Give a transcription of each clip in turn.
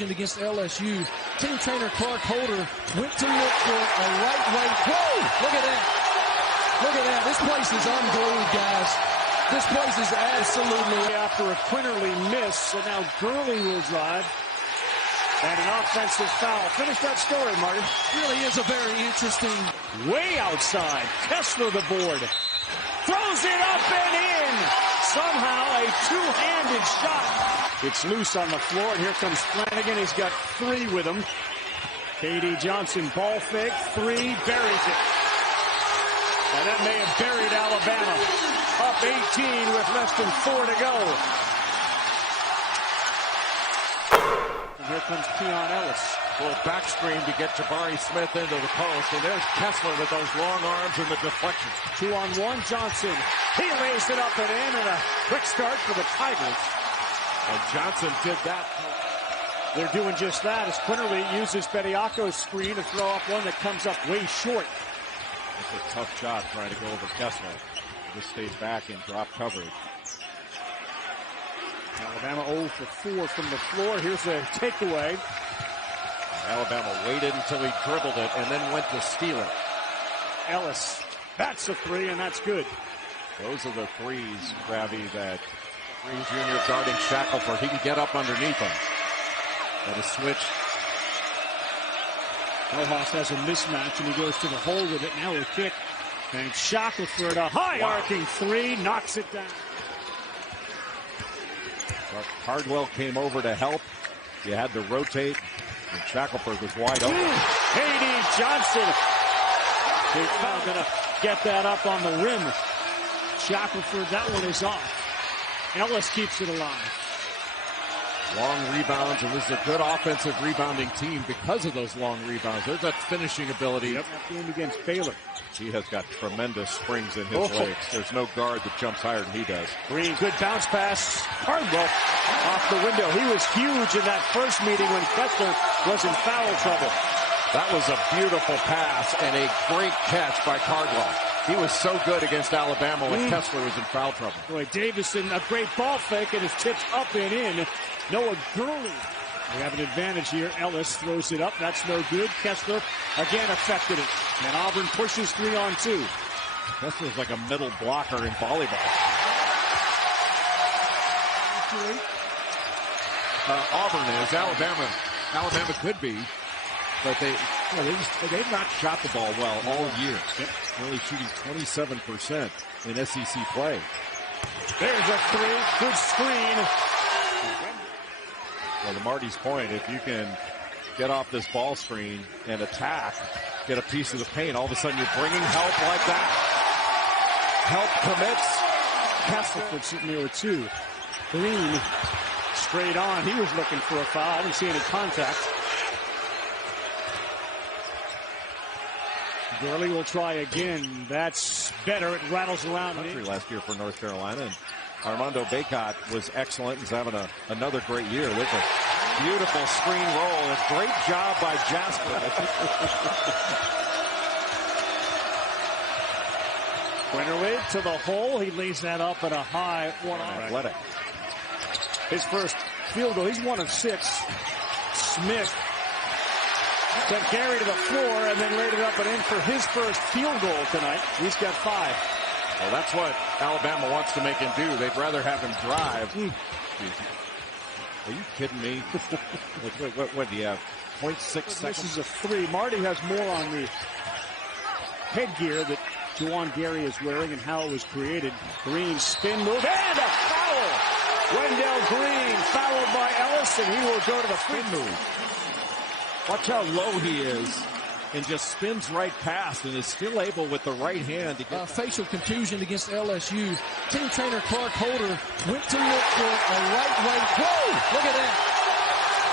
Against LSU, team trainer Clark Holder went to look for a lightweight. Whoa! Look at that! Look at that! This place is unglued, guys. This place is absolutely after a Quinterly miss, and now Gurley will drive. And an offensive foul. Finish that story, Marty. Really is a very interesting. Way outside. Kessler the board. Throws it up and in. Somehow a two-handed shot. It's loose on the floor, and here comes Flanagan. He's got three with him. K.D. Johnson, ball fake, three, buries it. And that may have buried Alabama. Up 18 with less than 4 to go. And here comes Keon Ellis. Well, back screen to get Jabari Smith into the post. And there's Kessler with those long arms and the deflection. 2-on-1, Johnson. He lays it up and in, and a quick start for the Tigers. And Johnson did that. They're doing just that as Quinterly uses Bediako's screen to throw up one that comes up way short. It's a tough shot trying to go over Kessler. He just stays back in drop coverage. Alabama 0 for 4 from the floor. Here's the takeaway. Alabama waited until he dribbled it and then went to steal it. Ellis, that's a three, and that's good. Those are the threes, Ravi, that Green Jr. guarding Shackelford. He can get up underneath him. And a switch. Rojas has a mismatch, and he goes to the hole with it. Now a kick. And Shackelford, a high arcing three, knocks it down. But Cardwell came over to help. You had to rotate, and Shackelford was wide open. K.D. Johnson. He's now going to get that up on the rim. Shackelford, that one is off. Ellis keeps it alive. Long rebounds, and this is a good offensive rebounding team because of those long rebounds. There's that finishing ability. Yep, that game against Baylor. He has got tremendous springs in his legs. There's no guard that jumps higher than he does. Green, good bounce pass. Cardwell off the window. He was huge in that first meeting when Kessler was in foul trouble. That was a beautiful pass and a great catch by Cardwell. He was so good against Alabama when Kessler was in foul trouble. Roy Davison, a great ball fake, and his tips up and in. Noah Gurley. We have an advantage here. Ellis throws it up. That's no good. Kessler again affected it. And Auburn pushes 3-on-2. Kessler's like a middle blocker in volleyball. Auburn is. Alabama could be. But they've not shot the ball well all year. Only shooting 27% in SEC play. There's a three. Good screen. Well, to Marty's point, if you can get off this ball screen and attack, get a piece of the paint, all of a sudden you're bringing help like that. Help commits. Kessler sitting there with two. Green straight on. He was looking for a foul. I didn't see any contact. Gurley will try again. That's better. It rattles around. Last year for North Carolina. And Armando Bacot was excellent. He's having another great year. Look at beautiful screen roll. A great job by Jasper. Quinterly to the hole. He lays that up at a high one. Athletic. His first field goal. He's 1 of 6. Smith sent Gary to the floor and then laid it up and in for his first field goal tonight. He's got 5. Well, that's what Alabama wants to make him do. They'd rather have him drive. Are you kidding me? What do you have? 0.6 seconds? This is a 3. Marty has more on the headgear that Juwan Gary is wearing and how it was created. Green spin move and a foul. Wendell Green fouled by Ellis, and he will go to the free move. Watch how low he is and just spins right past and is still able with the right hand to get facial contusion against LSU. Team trainer Clark Holder went to look for a lightweight. Whoa! Look at that.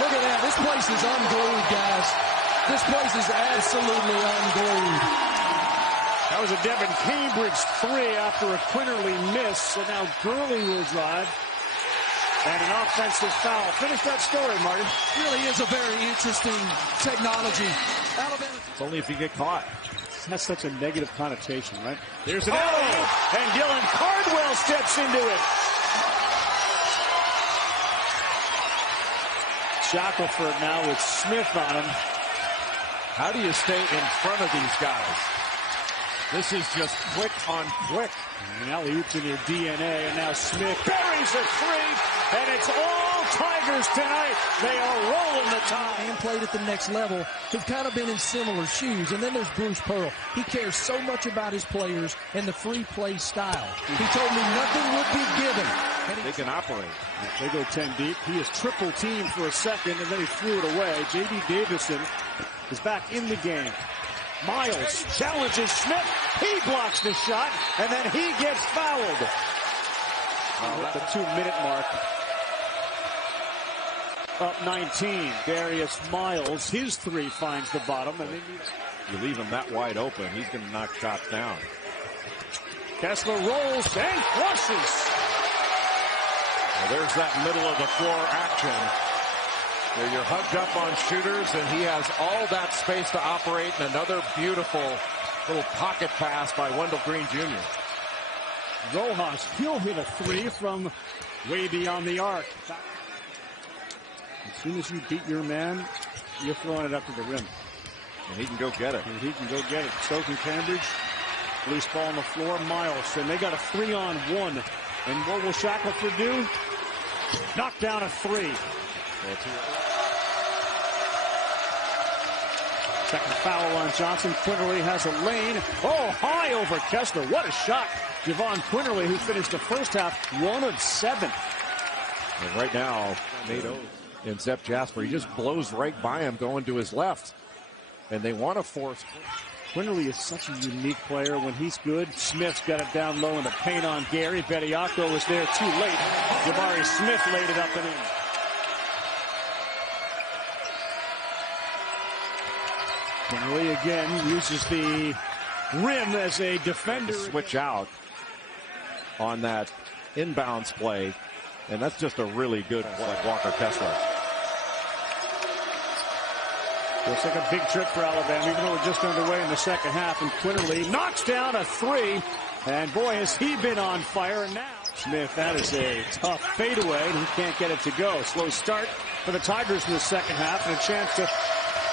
Look at that. This place is unglued, guys. This place is absolutely unglued. That was a Devin Cambridge 3 after a Quinterly miss. And now Gurley will drive. And an offensive foul. Finish that story, Marty. Really is a very interesting technology. Alabama. It's only if you get caught. That's such a negative connotation, right? There's an and Dylan Cardwell steps into it. Shackelford now with Smith on him. How do you stay in front of these guys? This is just quick on quick. And alley-oops in their DNA, and now Smith buries a three, and it's all Tigers tonight. They are rolling the tide. And played at the next level, who've kind of been in similar shoes. And then there's Bruce Pearl. He cares so much about his players and the free play style. He told me nothing would be given. They can operate. They go 10 deep. He is triple teamed for a second, and then he threw it away. J.D. Davison is back in the game. Miles challenges Smith. He blocks the shot, and then he gets fouled. At the 2-minute mark. Up 19. Darius Miles, his three finds the bottom. And you leave him that wide open, he's going to knock shots down. Kessler rolls and flushes. Well, there's that middle of the floor action. Where you're hugged up on shooters, and he has all that space to operate, and another beautiful little pocket pass by Wendell Green Jr. Rojas, he'll hit a three from way beyond the arc. As soon as you beat your man, you're throwing it up to the rim. And he can go get it. Stoke and Cambridge, loose ball on the floor. Miles, and they got a 3-on-1. And what will Shackelford do? Knock down a three. Second foul on Johnson. Quinterly has a lane. Oh, high over Kessler. What a shot. Javon Quinterly, who finished the first half 1 of 7. And right now, Nato and Zep Jasper, he just blows right by him going to his left. And they want to force. Quinterly is such a unique player. When he's good, Smith's got it down low in the paint on Gary. Bediako was there too late. Jabari Smith laid it up and in. Quinterly again uses the rim as a defender. Switch out on that inbounds play, and that's just a really good play, Walker Kessler. Looks like a big trip for Alabama, even though we're just underway in the second half. And Quinterly knocks down a three, and boy, has he been on fire. And now Smith, that is a tough fadeaway, and he can't get it to go. Slow start for the Tigers in the second half, and a chance to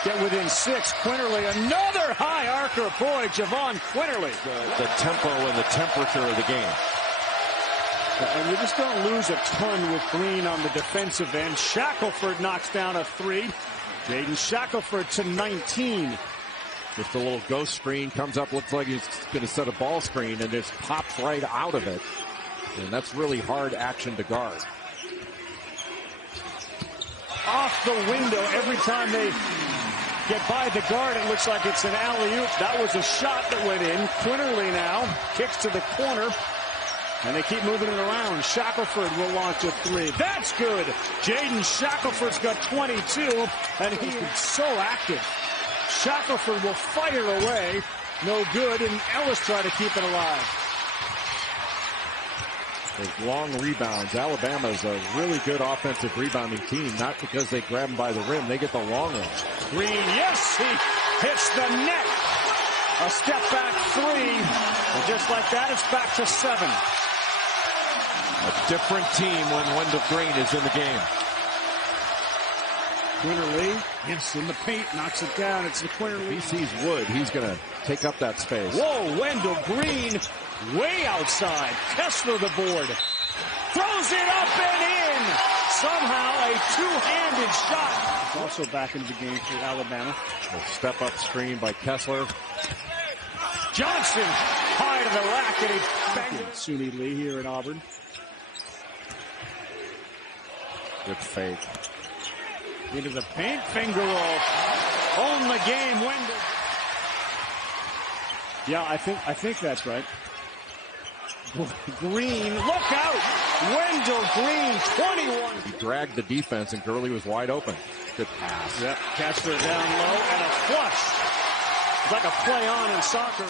get within 6. Quinterly, another high arcer. Boy, Javon Quinterly. The tempo and the temperature of the game. And you just don't lose a ton with Green on the defensive end. Shackelford knocks down a three. Jaden Shackelford to 19. Just a little ghost screen comes up, looks like he's going to set a ball screen, and just pops right out of it. And that's really hard action to guard. Off the window every time they get by the guard. It looks like it's an alley-oop. That was a shot that went in. Quinterly now kicks to the corner, and they keep moving it around. Shackelford will launch a three. That's good. Jaden Shackelford's got 22, and he is so active. Shackelford will fire away. No good, and Ellis try to keep it alive. Those long rebounds. Alabama's a really good offensive rebounding team, not because they grab them by the rim. They get the long ones. Green, yes, he hits the net. A step back three. And just like that, it's back to 7. A different team when Wendell Green is in the game. Quinterly, yes, in the paint, knocks it down. It's the Quinterly. He sees Wood. He's going to take up that space. Whoa, Wendell Green way outside. Kessler the board. Throws it up and in. Somehow a two-handed shot. It's also back into the game for Alabama. A step-up screen by Kessler. Johnson high to the rack, and he banged it. Suni Lee here at Auburn. Good fake. Into the paint, finger roll. Own the game, Wendell. Yeah, I think that's right. Green, look out! Wendell Green, 21. He dragged the defense, and Gurley was wide open. Good pass. Yep, Kessler down low, and a flush. It's like a play on in soccer.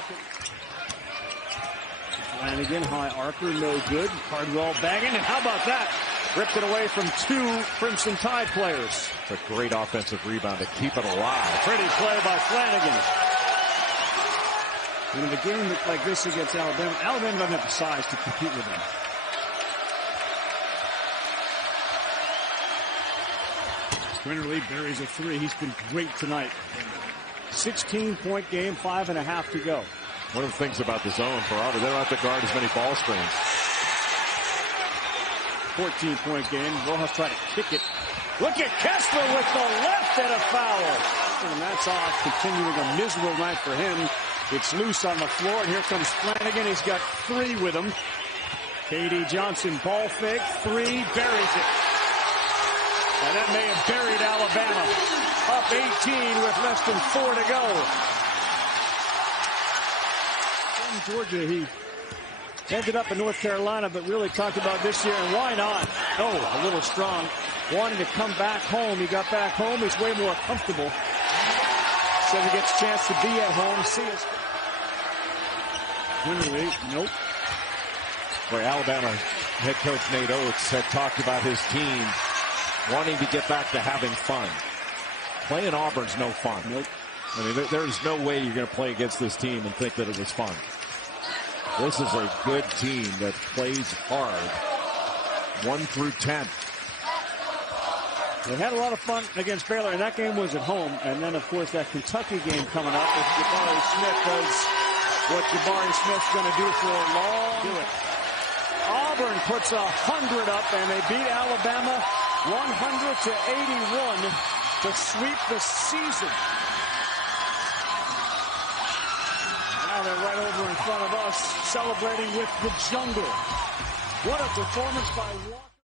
Flanagan, high arcer, no good. Cardwell banging, and how about that? Ripped it away from 2 Crimson Tide players. It's a great offensive rebound to keep it alive. Pretty play by Flanagan. And in a game like this against Alabama, Alabama doesn't have the size to compete with them. Quinterly buries a three. He's been great tonight. 16-point game, 5.5 to go. One of the things about the zone for Auburn, they don't have to guard as many ball screens. 14-point game. Rojas trying to kick it. Look at Kessler with the left and a foul. And that's off. Continuing a miserable night for him. It's loose on the floor, and here comes Flanagan. He's got three with him. K.D. Johnson, ball fake, three, buries it. And that may have buried Alabama. Up 18 with less than 4 to go. In Georgia, he ended up in North Carolina, but really talked about this year, and why not? Oh, a little strong. Wanted to come back home. He got back home. He's way more comfortable. Said he gets a chance to be at home. See us. Quinterly, nope. Boy, Alabama head coach Nate Oates had talked about his team wanting to get back to having fun. Playing Auburn's no fun. Nope. I mean, there's no way you're going to play against this team and think that it was fun. This is a good team that plays hard. 1 through 10. They had a lot of fun against Baylor, and that game was at home. And then, of course, that Kentucky game coming up if Jabari Smith does what Jabari Smith's going to do for a long time. Auburn puts 100 up, and they beat Alabama 100-81 to sweep the season. Now they're right over in front of us, celebrating with the Jungle. What a performance by Walker.